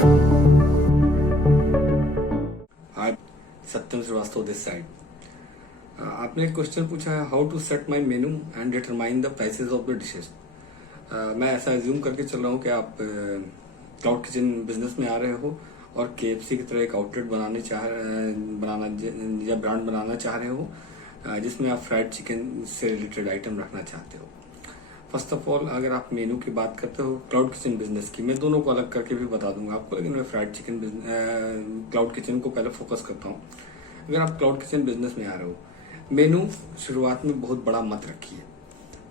Hi, Satyam Srivastava this side. आपने एक question पूछा है, how to set my menu and determine the prices of the dishes. मैं ऐसा एज्यूम करके चल रहा हूँ कि आप क्लाउड किचन बिजनेस में आ रहे हो और केएफसी की तरह एक आउटलेट बनाना या ब्रांड बनाना चाह रहे हो, जिसमें आप फ्राइड चिकन से रिलेटेड आइटम रखना चाहते हो। फर्स्ट ऑफ ऑल, अगर आप मेनू की बात करते हो क्लाउड किचन बिजनेस की, मैं दोनों को अलग करके भी बता दूंगा आपको, लेकिन मैं फ्राइड चिकन क्लाउड किचन को पहले फोकस करता हूँ। अगर आप क्लाउड किचन बिजनेस में आ रहे हो, मेनू शुरुआत में बहुत बड़ा मत रखिए।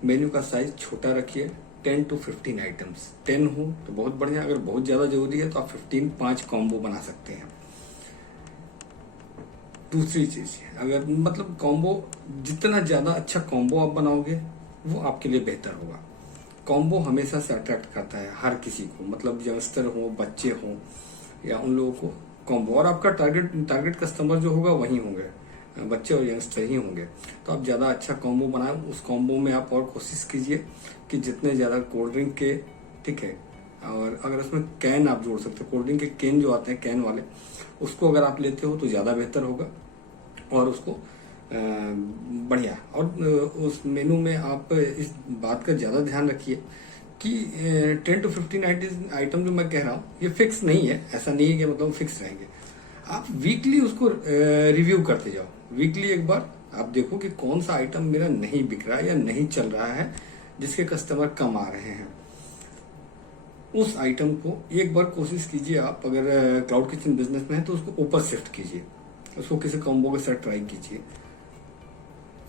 मेन्यू का साइज छोटा रखिए, 10 to 15 आइटम्स। 10 हो तो बहुत बढ़िया, अगर बहुत ज्यादा जरूरी है तो आप 5 कॉम्बो बना सकते हैं। दूसरी चीज, अगर मतलब कॉम्बो, जितना ज्यादा अच्छा कॉम्बो आप बनाओगे वो आपके लिए बेहतर होगा। कॉम्बो हमेशा से अट्रैक्ट करता है हर किसी को, मतलब यंगस्टर हो, बच्चे हो, या उन लोगों को कॉम्बो, और आपका टारगेट कस्टमर जो होगा वही होंगे, बच्चे और यंगस्टर ही होंगे। तो आप ज्यादा अच्छा कॉम्बो बनाए, उस कॉम्बो में आप और कोशिश कीजिए कि जितने ज्यादा कोल्ड ड्रिंक के, ठीक है, और अगर उसमें कैन आप जोड़ सकते हो, कोल्ड ड्रिंक के कैन जो आते हैं कैन वाले, उसको अगर आप लेते हो तो ज्यादा बेहतर होगा। और उसको बढ़िया, और उस मेनू में आप इस बात का ज्यादा ध्यान रखिए कि 10 to 15 आइटम जो मैं कह रहा हूँ ये फिक्स नहीं है, ऐसा नहीं है कि मतलब फिक्स रहेंगे। आप वीकली उसको रिव्यू करते जाओ। वीकली एक बार आप देखो कि कौन सा आइटम मेरा नहीं बिक रहा है या नहीं चल रहा है, जिसके कस्टमर कम आ रहे हैं। उस आइटम को एक बार कोशिश कीजिए, आप अगर क्लाउड किचन बिजनेस में है तो उसको ऊपर शिफ्ट कीजिए, उसको किसी कॉम्बो के साथ ट्राई कीजिए,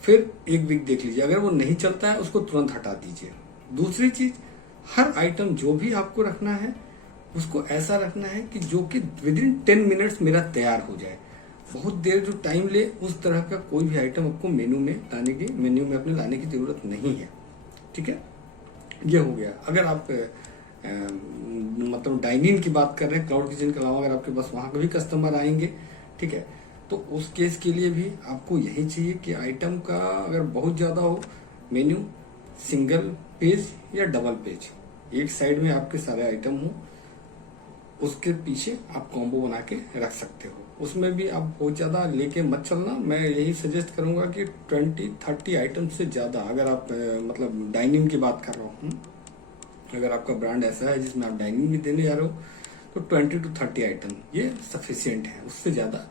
फिर एक वीक देख लीजिए। अगर वो नहीं चलता है उसको तुरंत हटा दीजिए। दूसरी चीज, हर आइटम जो भी आपको रखना है उसको ऐसा रखना है कि जो कि विदिन 10 मिनट्स मेरा तैयार हो जाए। बहुत देर जो टाइम ले, उस तरह का कोई भी आइटम आपको मेन्यू में अपने लाने की जरूरत नहीं है। ठीक है, ये हो गया। अगर आप मतलब डाइनिंग की बात कर रहे हैं क्लाउड किचन के अलावा, अगर आपके पास वहां भी कस्टमर आएंगे, ठीक है, तो उस केस के लिए भी आपको यही चाहिए कि आइटम का अगर बहुत ज्यादा हो, मेन्यू सिंगल पेज या डबल पेज, एक साइड में आपके सारे आइटम हो, उसके पीछे आप कॉम्बो बना के रख सकते हो। उसमें भी आप बहुत ज्यादा लेके मत चलना। मैं यही सजेस्ट करूंगा कि 20-30 आइटम से ज्यादा, अगर आप मतलब डाइनिंग की बात कर रहा हूँ, अगर आपका ब्रांड ऐसा है जिसमें आप डाइनिंग भी देने जा रहे हो, तो 20 to 30 आइटम ये सफिशियंट है। उससे ज्यादा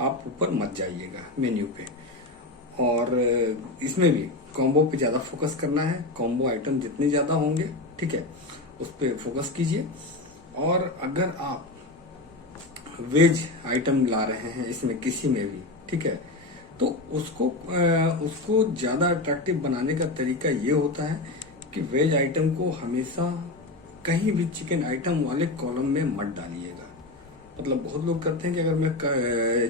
आप ऊपर मत जाइएगा मेन्यू पे। और इसमें भी कॉम्बो पे ज्यादा फोकस करना है। कॉम्बो आइटम जितने ज्यादा होंगे, ठीक है, उस पर फोकस कीजिए। और अगर आप वेज आइटम ला रहे हैं इसमें किसी में भी, ठीक है, तो उसको ज्यादा अट्रैक्टिव बनाने का तरीका ये होता है कि वेज आइटम को हमेशा कहीं भी चिकन आइटम वाले कॉलम में मत डालिएगा। मतलब बहुत लोग करते हैं कि अगर मैं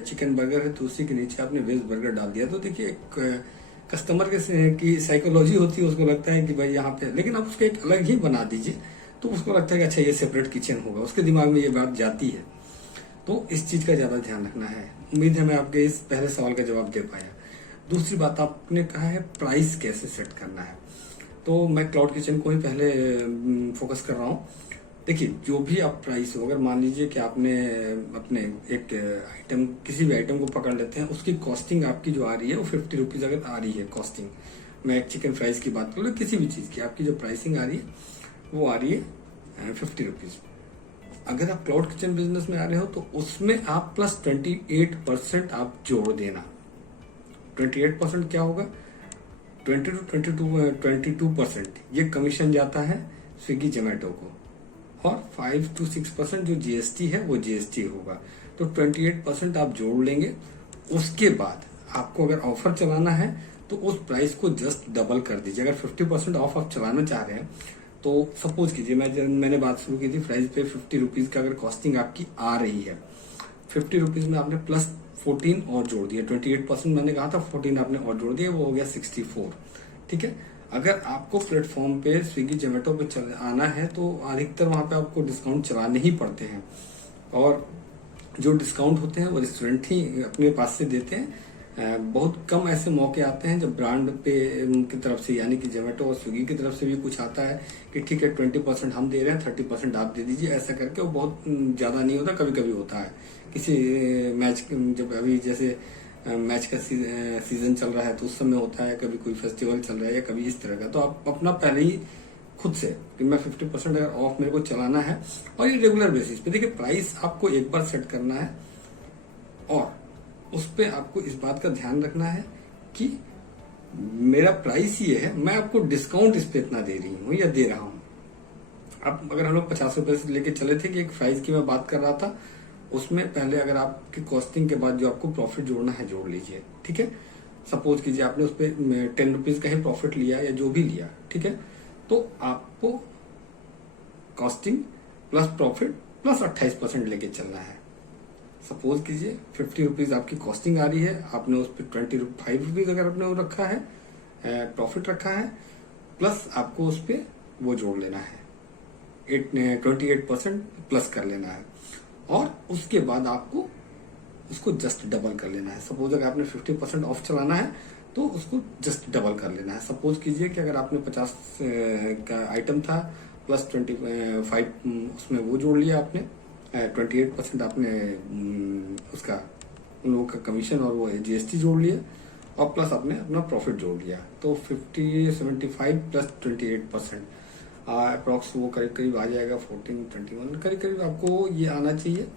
चिकन बर्गर है तो उसी के नीचे आपने वेज बर्गर डाल दिया, तो देखिए कस्टमर की साइकोलॉजी होती है, उसको लगता है कि भाई यहाँ पे, लेकिन आप उसको एक अलग ही बना दीजिए तो उसको लगता है कि अच्छा ये सेपरेट किचन होगा, उसके दिमाग में ये बात जाती है। तो इस चीज का ज्यादा ध्यान रखना है। उम्मीद है मैं आपके इस पहले सवाल का जवाब दे पाया। दूसरी बात, आपने कहा है प्राइस कैसे सेट करना है, तो मैं क्लाउड किचन को ही पहले फोकस कर रहा हूँ। देखिए, जो भी आप प्राइस हो, अगर मान लीजिए कि आपने अपने एक आइटम, किसी भी आइटम को पकड़ लेते हैं, उसकी कॉस्टिंग आपकी जो आ रही है वो 50 रुपीज अगर आ रही है कॉस्टिंग, मैं एक चिकन फ्राइज की बात करूँ, किसी भी चीज की आपकी जो प्राइसिंग आ रही है वो आ रही है 50 रुपीज। अगर आप क्लाउड किचन बिजनेस में आ रहे हो तो उसमें आप प्लस 28% आप जोड़ देना। 28% क्या होगा, 22% ये कमीशन जाता है स्विगी जोमेटो को, और 5 to 6% जो जीएसटी है वो जीएसटी होगा। तो 28% आप जोड़ लेंगे। उसके बाद आपको अगर ऑफर चलाना है तो उस प्राइस को जस्ट डबल कर दीजिए। अगर 50% ऑफ आप चलाना चाह रहे हैं तो सपोज कीजिए, मैंने बात शुरू की थी प्राइस पे 50 रुपीज का अगर कॉस्टिंग आपकी आ रही है, 50 रुपीज में आपने प्लस 14 और जोड़ दिया, 28% मैंने कहा था, 14 आपने और जोड़ दिया, वो हो गया 64। ठीक है, अगर आपको प्लेटफॉर्म पे स्विगी जोमेटो पे आना है तो अधिकतर वहां पे आपको डिस्काउंट चलाने ही पड़ते हैं, और जो डिस्काउंट होते हैं वो रेस्टोरेंट ही अपने पास से देते हैं। बहुत कम ऐसे मौके आते हैं जब ब्रांड पे की तरफ से यानी कि जोमेटो और स्विगी की तरफ से भी कुछ आता है कि ठीक है 20% हम दे रहे हैं 30% आप दे दीजिए, ऐसा करके वो बहुत ज्यादा नहीं होता, कभी कभी होता है किसी मैच, जब अभी जैसे मैच का सीजन चल रहा है तो उस समय होता है, कभी कोई फेस्टिवल चल रहा है या कभी इस तरह का, तो आप अपना पहले ही खुद से कि मैं 50% अगर ऑफ मेरे को चलाना है, और ये रेगुलर बेसिस पे। देखिए प्राइस आपको एक बार सेट करना है और उस पे आपको इस बात का ध्यान रखना है कि मेरा प्राइस ये है, मैं आपको डिस्काउंट इस पे इतना दे रही हूँ या दे रहा हूँ। अब अगर हम लोग 50 रुपए से लेके चले थे कि एक प्राइस की मैं बात कर रहा था, उसमें पहले अगर आपकी कॉस्टिंग के बाद जो आपको प्रॉफिट जोड़ना है जोड़ लीजिए, ठीक है। सपोज कीजिए आपने उस पर 10 रुपीज का ही प्रॉफिट लिया या जो भी लिया, ठीक है, तो आपको कॉस्टिंग प्लस प्रॉफिट प्लस 28% लेके चलना है। सपोज कीजिए 50 रुपीज आपकी कॉस्टिंग आ रही है, आपने उस पर 25 रुपीज अगर आपने वो रखा है, प्रॉफिट रखा है, प्लस आपको उस पर वो जोड़ लेना है 28% प्लस कर लेना है, और उसके बाद आपको उसको जस्ट डबल कर लेना है। सपोज अगर आपने 50% ऑफ चलाना है तो उसको जस्ट डबल कर लेना है। सपोज कीजिए कि अगर आपने 50 का आइटम था प्लस 25 उसमें वो जोड़ लिया आपने, 28% आपने उसका उन लोगों का कमीशन और वो जीएसटी जोड़ लिया, और प्लस आपने अपना प्रॉफिट जोड़ लिया, तो 75 प्लस 28% अप्रॉक्स वो करीब करीब आ जाएगा 1421, करीब करीब आपको ये आना चाहिए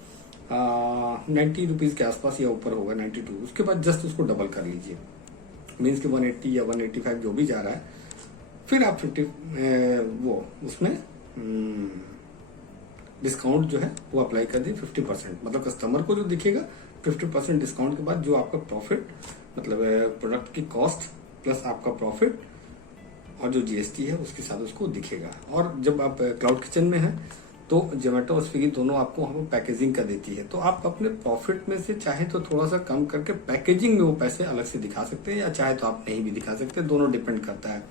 90 रुपीज के आसपास या ऊपर होगा, 92। उसके बाद जस्ट उसको डबल कर लीजिए, मीन्स कि 180 या 185 जो भी जा रहा है, फिर आप 50 वो उसमें डिस्काउंट जो है वो अप्लाई कर दिए 50%, मतलब कस्टमर को जो दिखेगा 50% डिस्काउंट के बाद जो आपका प्रॉफिट, मतलब प्रोडक्ट की कॉस्ट प्लस आपका प्रॉफिट और जो जीएसटी है उसके साथ उसको दिखेगा। और जब आप क्लाउड किचन में हैं तो जोमेटो और स्विगी दोनों आपको वहां पर पैकेजिंग का देती है, तो आप अपने प्रॉफिट में से चाहे तो थोड़ा सा कम करके पैकेजिंग में वो पैसे अलग से दिखा सकते हैं, या चाहे तो आप नहीं भी दिखा सकते, दोनों डिपेंड करता है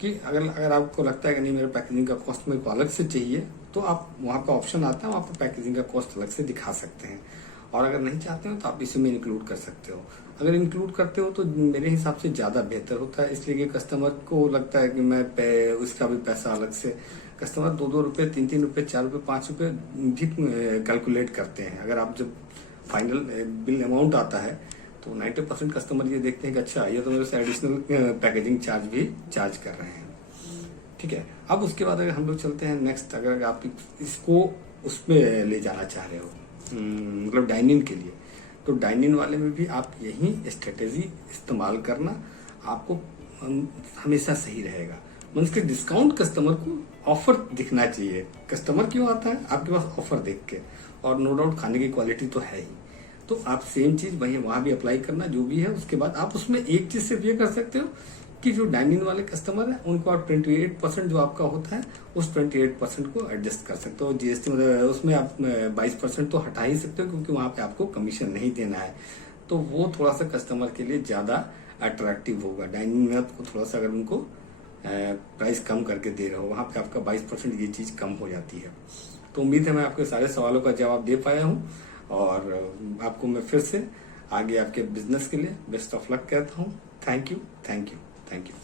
कि अगर आपको लगता है कि नहीं मेरे पैकेजिंग का कॉस्ट मेरे को अलग से चाहिए, तो आप वहां पर ऑप्शन आता है, वहां पर पैकेजिंग का कॉस्ट अलग से दिखा सकते हैं। और अगर नहीं चाहते हो तो आप इसी में इंक्लूड कर सकते हो। अगर इंक्लूड करते हो तो मेरे हिसाब से ज्यादा बेहतर होता है, इसलिए कि कस्टमर को लगता है कि मैं उसका भी पैसा अलग से, कस्टमर 2-2 रुपए 3-3 रुपए 4 रुपए 5 रुपए भी कैलकुलेट करते हैं। अगर आप जब फाइनल बिल अमाउंट आता है तो 90% कस्टमर ये देखते हैं कि अच्छा ये तो मेरे से एडिशनल पैकेजिंग चार्ज भी चार्ज कर रहे हैं, ठीक है। अब उसके बाद अगर हम लोग चलते हैं नेक्स्ट, अगर आप इसको उसमें ले जाना चाह रहे हो मतलब डाइनिंग के लिए, तो डाइनिंग वाले में भी आप यही स्ट्रेटेजी इस्तेमाल करना आपको हमेशा सही रहेगा। मीन्स के डिस्काउंट कस्टमर को ऑफर दिखना चाहिए। कस्टमर क्यों आता है? आपके पास ऑफर देख के, और नो डाउट खाने की क्वालिटी तो है ही, तो आप सेम चीज वहां भी अप्लाई करना जो भी है। उसके बाद आप उसमें एक चीज सिर्फ ये कर सकते हो कि जो डाइनिंग वाले कस्टमर है उनको आप 28% जो आपका होता है उस 28% को एडजस्ट कर सकते हो। जीएसटी मतलब उसमें आप 22% तो हटा ही सकते हो, क्योंकि वहां पे आपको कमीशन नहीं देना है, तो वो थोड़ा सा कस्टमर के लिए ज्यादा अट्रैक्टिव होगा। डाइनिंग में आपको थोड़ा सा अगर उनको प्राइस कम करके दे रहे हो, वहां पे आपका 22% ये चीज कम हो जाती है। तो उम्मीद है मैं आपके सारे सवालों का जवाब दे पाया हूँ, और आपको मैं फिर से आगे आपके बिजनेस के लिए बेस्ट ऑफ लक कहता हूँ। Thank you, thank you, thank you.